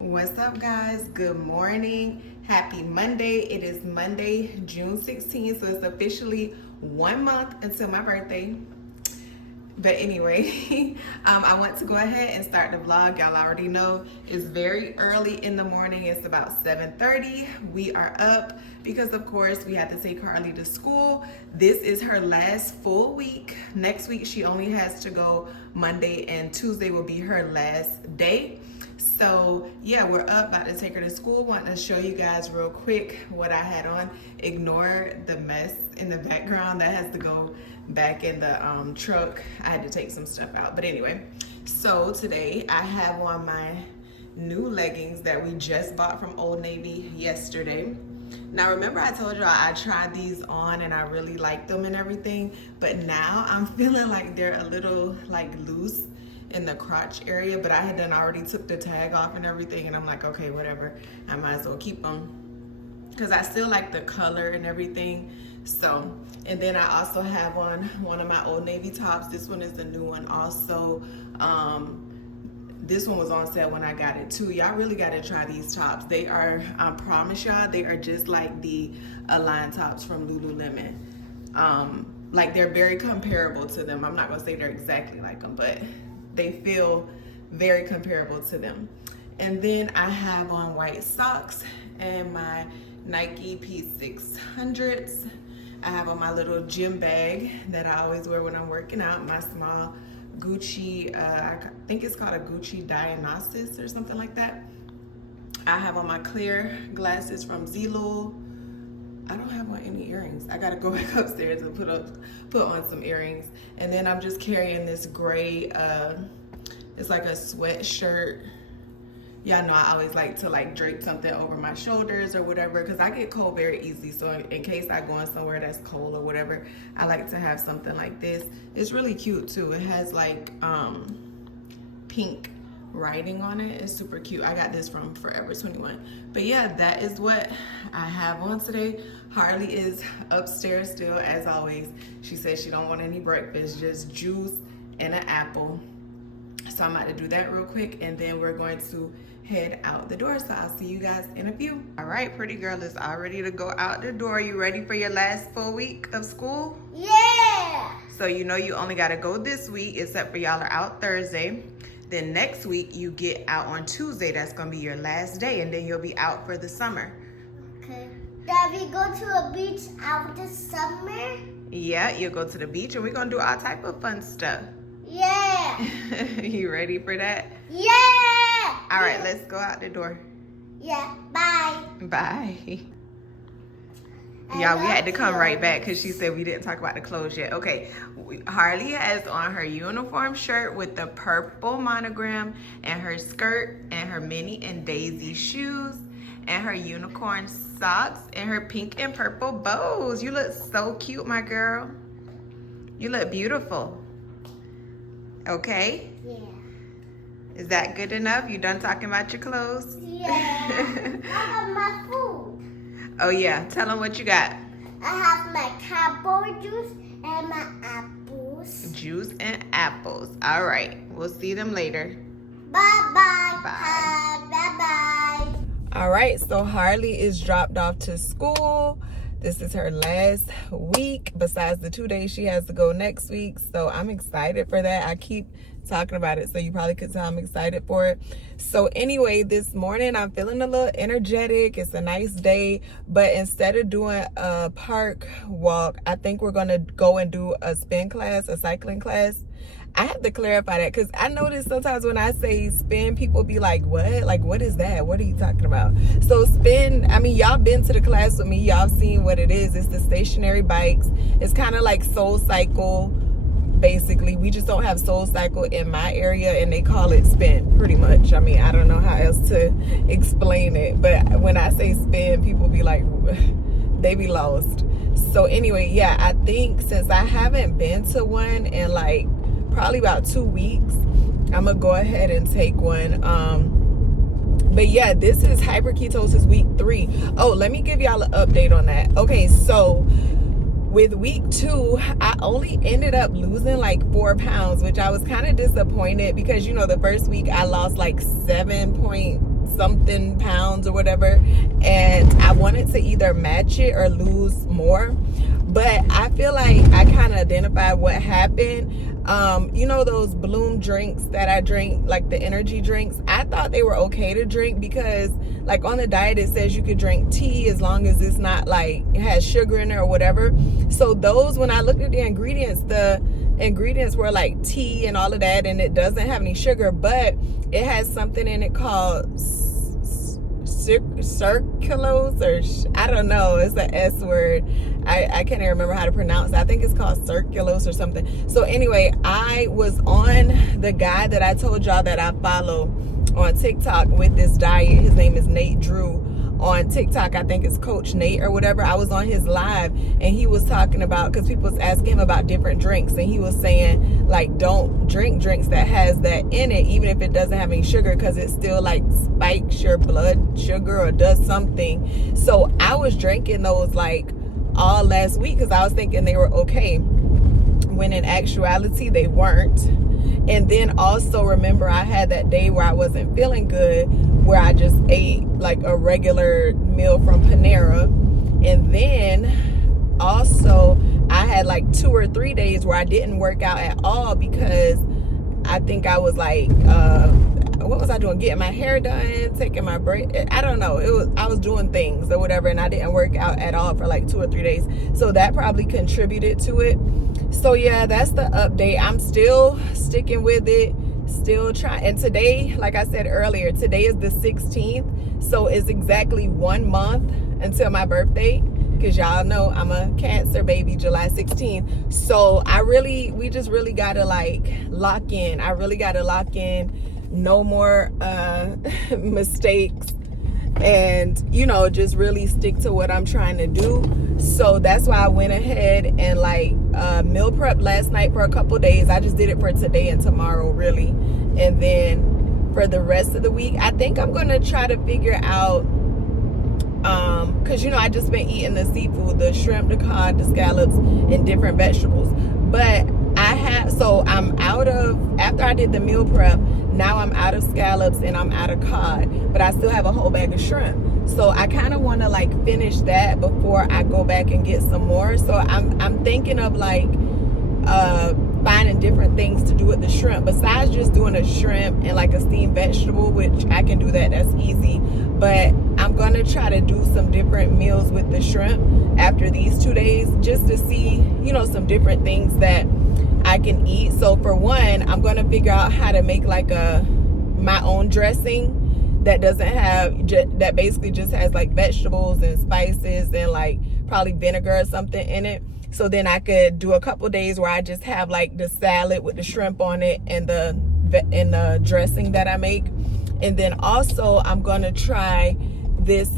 What's up, guys? Good morning. Happy Monday. It is Monday, June 16th, so it's officially 1 month until my birthday. But anyway, I want to go ahead and start the vlog. Y'all already know it's very early in the morning. It's about 7:30. We are up because, of course, we had to take Harley to school. This is her last full week. Next week, she only has to go Monday, and Tuesday will be her last day. So yeah, we're up, about to take her to school. Want to show you guys real quick what I had on. Ignore the mess in the background. That has to go back in the truck. I had to take some stuff out. But anyway, so today I have on my new leggings that we just bought from Old Navy yesterday. Now remember I told y'all I tried these on and I really liked them and everything, but now I'm feeling like they're a little like loose in the crotch area, but I had done already took the tag off and everything, and I'm like, okay, whatever, I might as well keep them because I still like the color and everything. So, and then I also have on one of my Old Navy tops. This one is the new one also. This one was on sale when I got it too. Y'all really got to try these tops. They are, I promise y'all, they are just like the Align tops from Lululemon. Like they're very comparable to them. I'm not gonna say they're exactly like them, but they feel very comparable to them. And then I have on white socks and my Nike P600s. I have on my little gym bag that I always wear when I'm working out, my small Gucci, I think it's called a Gucci Dionysus or something like that. I have on my clear glasses from Zelo. I don't have on any earrings. I gotta go back upstairs and put on some earrings. And then I'm just carrying this gray, it's like a sweatshirt. Y'all know I always like to like drape something over my shoulders or whatever, because I get cold very easily. So in case I go in somewhere that's cold or whatever, I like to have something like this. It's really cute too. It has like pink writing on it. It's super cute. I got this from Forever 21. But yeah, that is what I have on today. Harley is upstairs still, as always. She says she don't want any breakfast, just juice and an apple. So I'm about to do that real quick, and then we're going to head out the door. So I'll see you guys in a few. All right, pretty girl is all ready to go out the door. You ready for your last full week of school? Yeah! So you know you only got to go this week, except for y'all are out Thursday. Then next week you get out on Tuesday. That's gonna be your last day, and then you'll be out for the summer. Okay. Dad, we go to a beach after summer? Yeah, you'll go to the beach and we're gonna do all type of fun stuff. Yeah! You ready for that? Yeah! All right, let's go out the door. Yeah, bye. Bye. Y'all, we had to come right back because she said we didn't talk about the clothes yet. Okay, Harley has on her uniform shirt with the purple monogram, and her skirt, and her Minnie and Daisy shoes, and her unicorn socks, and her pink and purple bows. You look so cute, my girl. You look beautiful. Okay? Yeah. Is that good enough? You done talking about your clothes? Yeah. I have my food. Oh yeah, tell them what you got. I have my cardboard juice and my apples. Juice and apples. All right, we'll see them later. Bye-bye. Bye. Bye-bye. All right, so Harley is dropped off to school. This is her last week, besides the 2 days she has to go next week. So I'm excited for that. I keep talking about it, so you probably could tell I'm excited for it. So anyway, this morning I'm feeling a little energetic. It's a nice day, but instead of doing a park walk, I think we're gonna go and do a spin class, a cycling class. I have to clarify that because I notice sometimes when I say spin, people be like, what? Like, what is that? What are you talking about? So spin, I mean, y'all been to the class with me. Y'all seen what it is. It's the stationary bikes. It's kind of like SoulCycle. Basically, we just don't have SoulCycle in my area, and they call it spin pretty much. I mean, I don't know how else to explain it, but when I say spin, people be like, they be lost. So anyway, yeah, I think since I haven't been to one in like probably about 2 weeks, I'm gonna go ahead and take one. But yeah, this is Hyperketosis week 3. Oh, let me give y'all an update on that. Okay, so with week 2, I only ended up losing like 4 pounds, which I was kind of disappointed because, you know, the first week I lost like 7 point something pounds or whatever, and I wanted to either match it or lose more. But I feel like I kind of identified what happened. You know those Bloom drinks that I drink, like the energy drinks? I thought they were okay to drink because like on the diet it says you could drink tea as long as it's not like it has sugar in it or whatever. So those, when I looked at the ingredients were like tea and all of that, and it doesn't have any sugar, but it has something in it called Circulose, or I don't know, it's an S word. I can't even remember how to pronounce it. I think it's called Circulose or something. So anyway, I was on the guy that I told y'all that I follow on TikTok with this diet. His name is Nate Drew on TikTok. I think it's Coach Nate or whatever. I was on his live and he was talking about, because people was asking him about different drinks, and he was saying like don't drink drinks that has that in it, even if it doesn't have any sugar, because it still like spikes your blood sugar or does something. So I was drinking those like all last week because I was thinking they were okay, when in actuality they weren't. And then also remember, I had that day where I wasn't feeling good, where I just ate like a regular meal from Panera. And then also I had like 2 or 3 days where I didn't work out at all because I think I was like, what was I doing? Getting my hair done, taking my break. I don't know. I was doing things or whatever, and I didn't work out at all for like 2 or 3 days. So that probably contributed to it. So yeah, that's the update. I'm still sticking with it, still trying. And today, like I said earlier, today is the 16th. So it's exactly 1 month until my birthday, because y'all know I'm a Cancer baby, July 16th. So we just really gotta like lock in. I really gotta lock in. No more mistakes, and you know, just really stick to what I'm trying to do. So that's why I went ahead and like meal prep last night for a couple days. I just did it for today and tomorrow really, and then for the rest of the week I think I'm gonna try to figure out, because you know I just been eating the seafood, the shrimp, the cod, the scallops, and different vegetables. But I'm out of, after I did the meal prep, now I'm out of scallops and I'm out of cod, but I still have a whole bag of shrimp. So I kind of want to like finish that before I go back and get some more. So I'm thinking of like finding different things to do with the shrimp besides just doing a shrimp and like a steamed vegetable, which I can do that, that's easy. But I'm gonna try to do some different meals with the shrimp after these 2 days, just to see, you know, some different things that I can eat. So for one, I'm gonna figure out how to make like my own dressing that doesn't have, that basically just has like vegetables and spices and like probably vinegar or something in it. So then I could do a couple days where I just have like the salad with the shrimp on it and the dressing that I make. And then also I'm gonna try this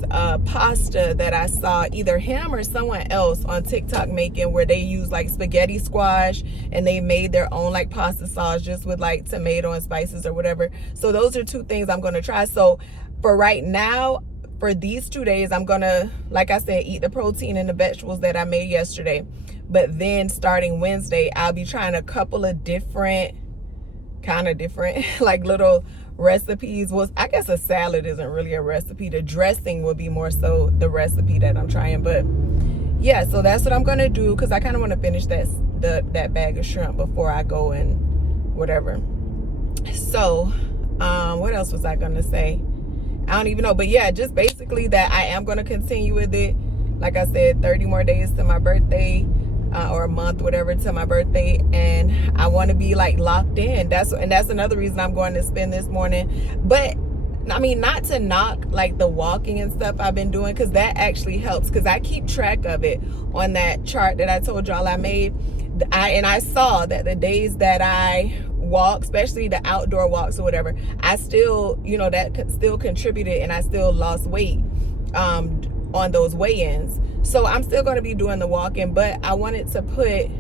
pasta that I saw either him or someone else on TikTok making, where they use like spaghetti squash and they made their own like pasta sauce just with like tomato and spices or whatever. So those are 2 things I'm gonna try. So for right now, for these 2 days, I'm gonna, like I said, eat the protein and the vegetables that I made yesterday. But then starting Wednesday, I'll be trying a couple of different like little recipes. Well, I guess a salad isn't really a recipe. The dressing will be more so the recipe that I'm trying. But yeah, so that's what I'm gonna do, because I kind of want to finish that bag of shrimp before I go and whatever. So what else was I gonna say? I don't even know. But yeah, just basically that I am gonna continue with it. Like I said, 30 more days to my birthday, or a month, whatever, to my birthday, and I want to be like locked in. That's another reason I'm going to spin this morning. But I mean, not to knock like the walking and stuff I've been doing, because that actually helps, because I keep track of it on that chart that I told y'all I made. And I saw that the days that I walk, especially the outdoor walks or whatever, I still, you know, that still contributed, and I still lost weight on those weigh-ins. So I'm still going to be doing the walking, but I wanted to put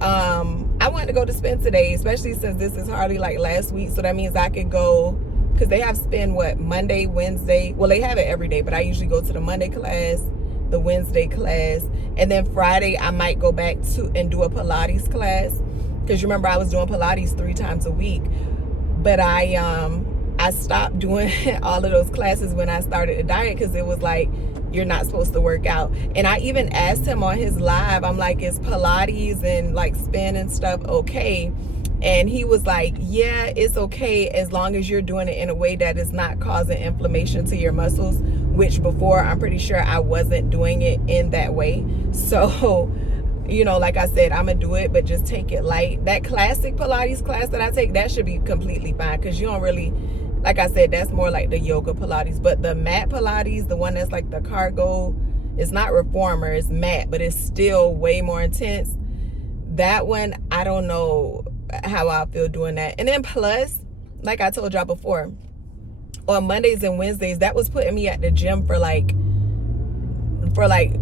I wanted to go to spin today, especially since this is hardly like last week. So that means I could go, because they have spin Monday, Wednesday. Well, they have it every day, but I usually go to the Monday class, the Wednesday class. And then Friday, I might go back to and do a Pilates class. Because remember, I was doing Pilates 3 times a week. But I stopped doing all of those classes when I started the diet, because it was like, you're not supposed to work out. And I even asked him on his live, I'm like, is Pilates and like spin and stuff okay? And he was like, yeah, it's okay as long as you're doing it in a way that is not causing inflammation to your muscles, which before I'm pretty sure I wasn't doing it in that way. So, you know, like I said, I'm gonna do it, but just take it light. That classic Pilates class that I take, that should be completely fine, because you don't really, like I said, that's more like the yoga Pilates. But the mat Pilates, the one that's like the cargo, it's not reformer, it's mat, but it's still way more intense. That one, I don't know how I feel doing that. And then plus, like I told y'all before, on Mondays and Wednesdays, that was putting me at the gym for like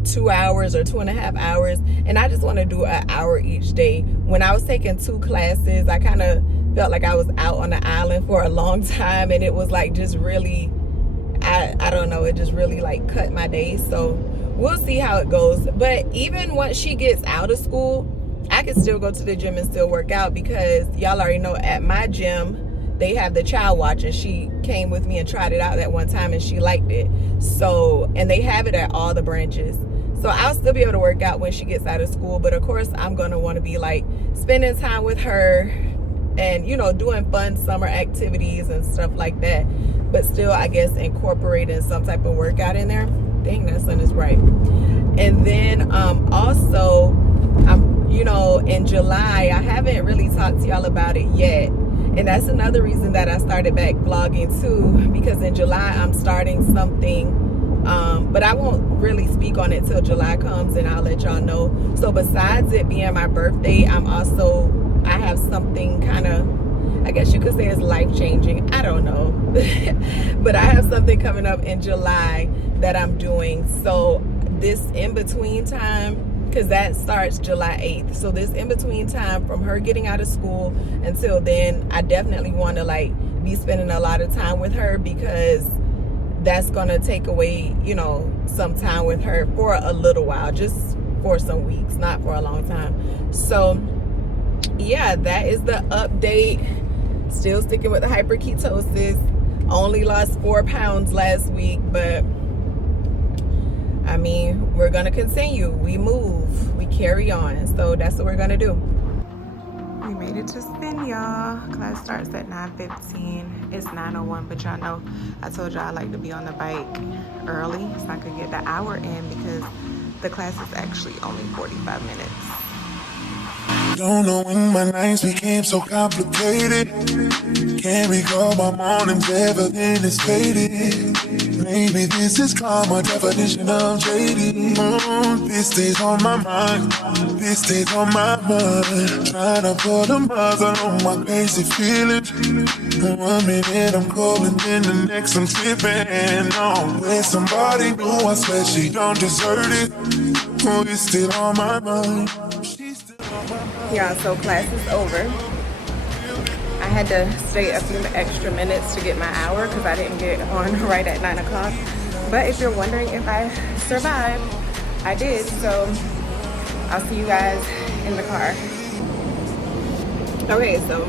2 hours or 2.5 hours. And I just want to do an hour each day. When I was taking 2 classes, I kind of felt like I was out on the island for a long time, and it was like just really, I don't know, it just really like cut my days. So we'll see how it goes. But even once she gets out of school, I can still go to the gym and still work out, because y'all already know at my gym they have the child watch, and she came with me and tried it out that one time and she liked it. So, and they have it at all the branches. So I'll still be able to work out when she gets out of school. But of course, I'm going to want to be like spending time with her and, you know, doing fun summer activities and stuff like that. But still, I guess, incorporating some type of workout in there. Dang, that sun is bright. And then also, you know, in July, I haven't really talked to y'all about it yet. And that's another reason that I started back vlogging too, because in July I'm starting something, but I won't really speak on it till July comes, and I'll let y'all know. So besides it being my birthday, I have something kind of, I guess you could say it's life-changing. I don't know. But I have something coming up in July that I'm doing. So this in-between time, because that starts July 8th. So this in-between time from her getting out of school until then, I definitely want to like be spending a lot of time with her, because that's going to take away, you know, some time with her for a little while, just for some weeks, not for a long time. So yeah, that is the update. Still sticking with the hyperketosis. Only lost 4 pounds last week, but I mean, we're gonna continue. We move, we carry on. So that's what we're gonna do. We made it to spin, y'all. Class starts at 9:15. It's 9:01, but y'all know I told y'all I like to be on the bike early so I could get the hour in, because the class is actually only 45 minutes. Don't know when my nights became so complicated. Can't recall my mornings ever been this faded. Maybe this is karma, definition of jaded. This stays on my mind, this stays on my mind. Trying to put a muzzle on my crazy feelings. 1 minute I'm cold and then the next I'm tripping. No, with somebody new, I swear she don't deserve it. Oh, it's still on my mind. Yeah, so class is over. I had to stay a few extra minutes to get my hour because I didn't get on right at 9 o'clock. But if you're wondering if I survived, I did. So I'll see you guys in the car. Okay, so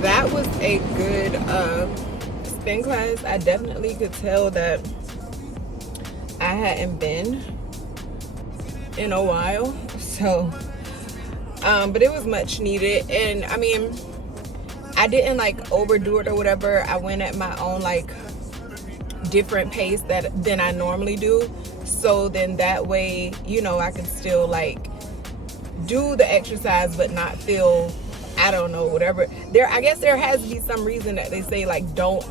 that was a good spin class. I definitely could tell that I hadn't been in a while. So but it was much needed. And I mean, I didn't like overdo it or whatever. I went at my own like different pace than I normally do. So then that way, you know, I can still like do the exercise but not feel, I don't know, whatever. I guess there has to be some reason that they say like don't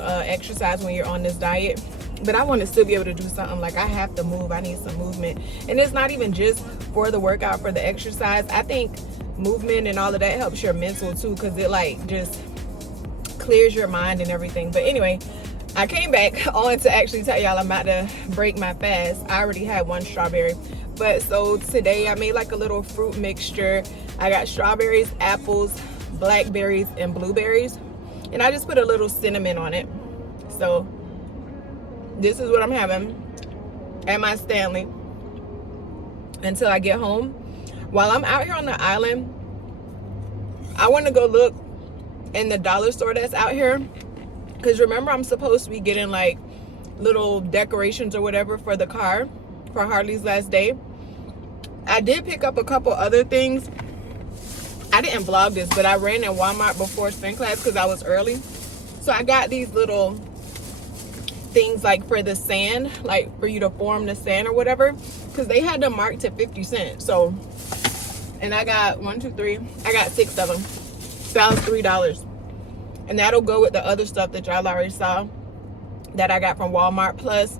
exercise when you're on this diet. But I want to still be able to do something. Like I have to move. I need some movement. And it's not even just for the workout, for the exercise. I think movement and all of that helps your mental too, because it like just clears your mind and everything. But anyway, I came back on to actually tell y'all I'm about to break my fast. I already had 1 strawberry. But so today I made like a little fruit mixture. I got strawberries, apples, blackberries, and blueberries. And I just put a little cinnamon on it. So this is what I'm having. at my Stanley until I get home. While I'm out here on the island, I want to go look in the dollar store that's out here, because remember, I'm supposed to be getting like little decorations or whatever for the car for Harley's last day. I did pick up a couple other things. I didn't vlog this, but I ran in Walmart before spin class because I was early. So I got these little things like for the sand, like for you to form the sand or whatever, because they had them marked to 50 cents. So, and I got I got 6 of them. That was $3. And that'll go with the other stuff that y'all already saw that I got from Walmart. Plus,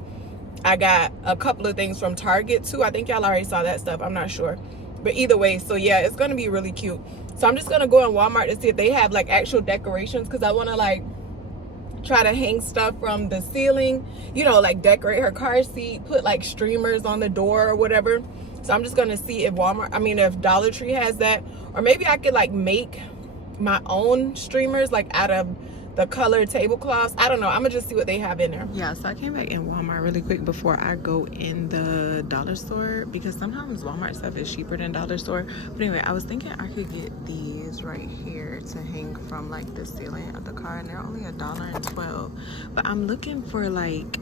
I got a couple of things from Target too. I think y'all already saw that stuff. I'm not sure. But either way, so yeah, it's gonna be really cute. So I'm just gonna go in Walmart to see if they have like actual decorations, because I want to like try to hang stuff from the ceiling, you know, like decorate her car seat, put like streamers on the door or whatever. So I'm just gonna see if if Dollar Tree has that, or maybe I could like make my own streamers like out of the colored tablecloths. I don't know. I'm gonna just see what they have in there. Yeah, so I came back in Walmart really quick before I go in the dollar store, because sometimes Walmart stuff is cheaper than dollar store. But anyway, I was thinking I could get these right here to hang from like the ceiling of the car, and they're only $1.12. But I'm looking for like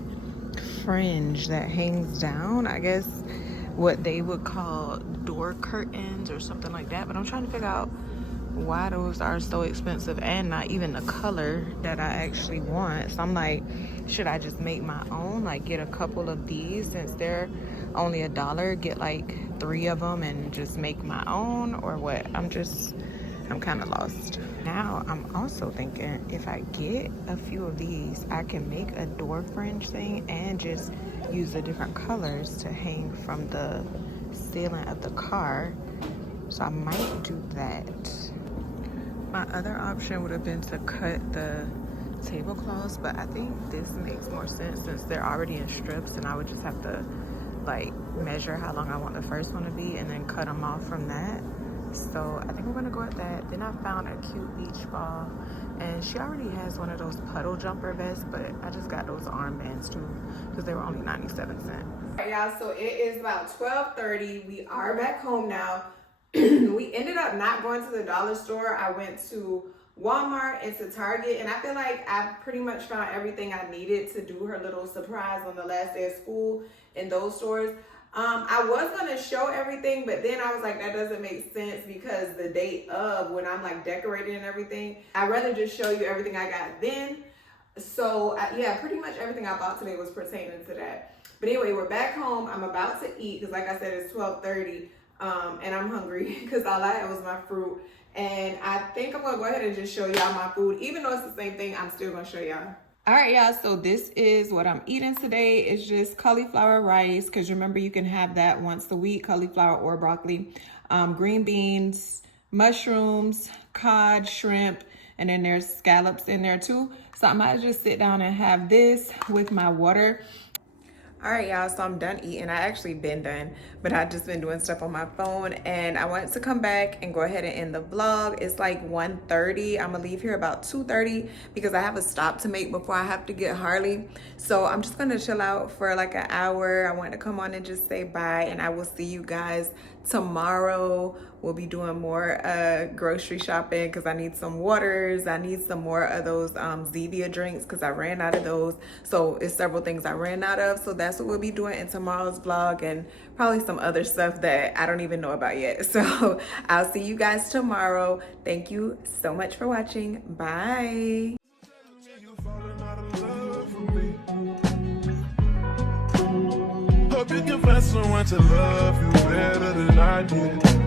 fringe that hangs down, I guess what they would call door curtains or something like that. But I'm trying to figure out why those are so expensive and not even the color that I actually want. So I'm like, should I just make my own, like get a couple of these since they're only $1, get like 3 of them and just make my own, or what? I'm kind of lost. Now I'm also thinking if I get a few of these, I can make a door fringe thing and just use the different colors to hang from the ceiling of the car. So I might do that. My other option would have been to cut the tablecloths, but I think this makes more sense since they're already in strips, and I would just have to like measure how long I want the first one to be and then cut them off from that. So I think I'm gonna go with that. Then I found a cute beach ball, and she already has one of those puddle jumper vests, but I just got those armbands too because they were only 97 cents. All right, y'all, so it is about 12:30. We are back home now. We ended up not going to the dollar store. I went to Walmart and to Target, and I feel like I pretty much found everything I needed to do her little surprise on the last day of school in those stores. I was going to show everything, but then I was like, that doesn't make sense because the date of when I'm like decorating and everything, I'd rather just show you everything I got then. So yeah, pretty much everything I bought today was pertaining to that. But anyway, we're back home. I'm about to eat because like I said, it's 12:30. And I'm hungry because all I had was my fruit. And I think I'm gonna go ahead and just show y'all my food. Even though it's the same thing, I'm still gonna show y'all. All right, y'all, so this is what I'm eating today. It's just cauliflower rice, because remember you can have that once a week, cauliflower or broccoli. Green beans, mushrooms, cod, shrimp, and then there's scallops in there too. So I might just sit down and have this with my water. All right, y'all, so I'm done eating. I actually been done, but I just been doing stuff on my phone, and I wanted to come back and go ahead and end the vlog. It's like 1:30. I'm gonna leave here about 2:30 because I have a stop to make before I have to get Harley. So I'm just gonna chill out for like an hour. I wanted to come on and just say bye, and I will see you guys tomorrow. We'll be doing more grocery shopping because I need some waters. I need some more of those Zevia drinks because I ran out of those. So it's several things I ran out of. So that's what we'll be doing in tomorrow's vlog, and probably some other stuff that I don't even know about yet. So I'll see you guys tomorrow. Thank you so much for watching. Bye. Hope you can find someone to love you better than I did.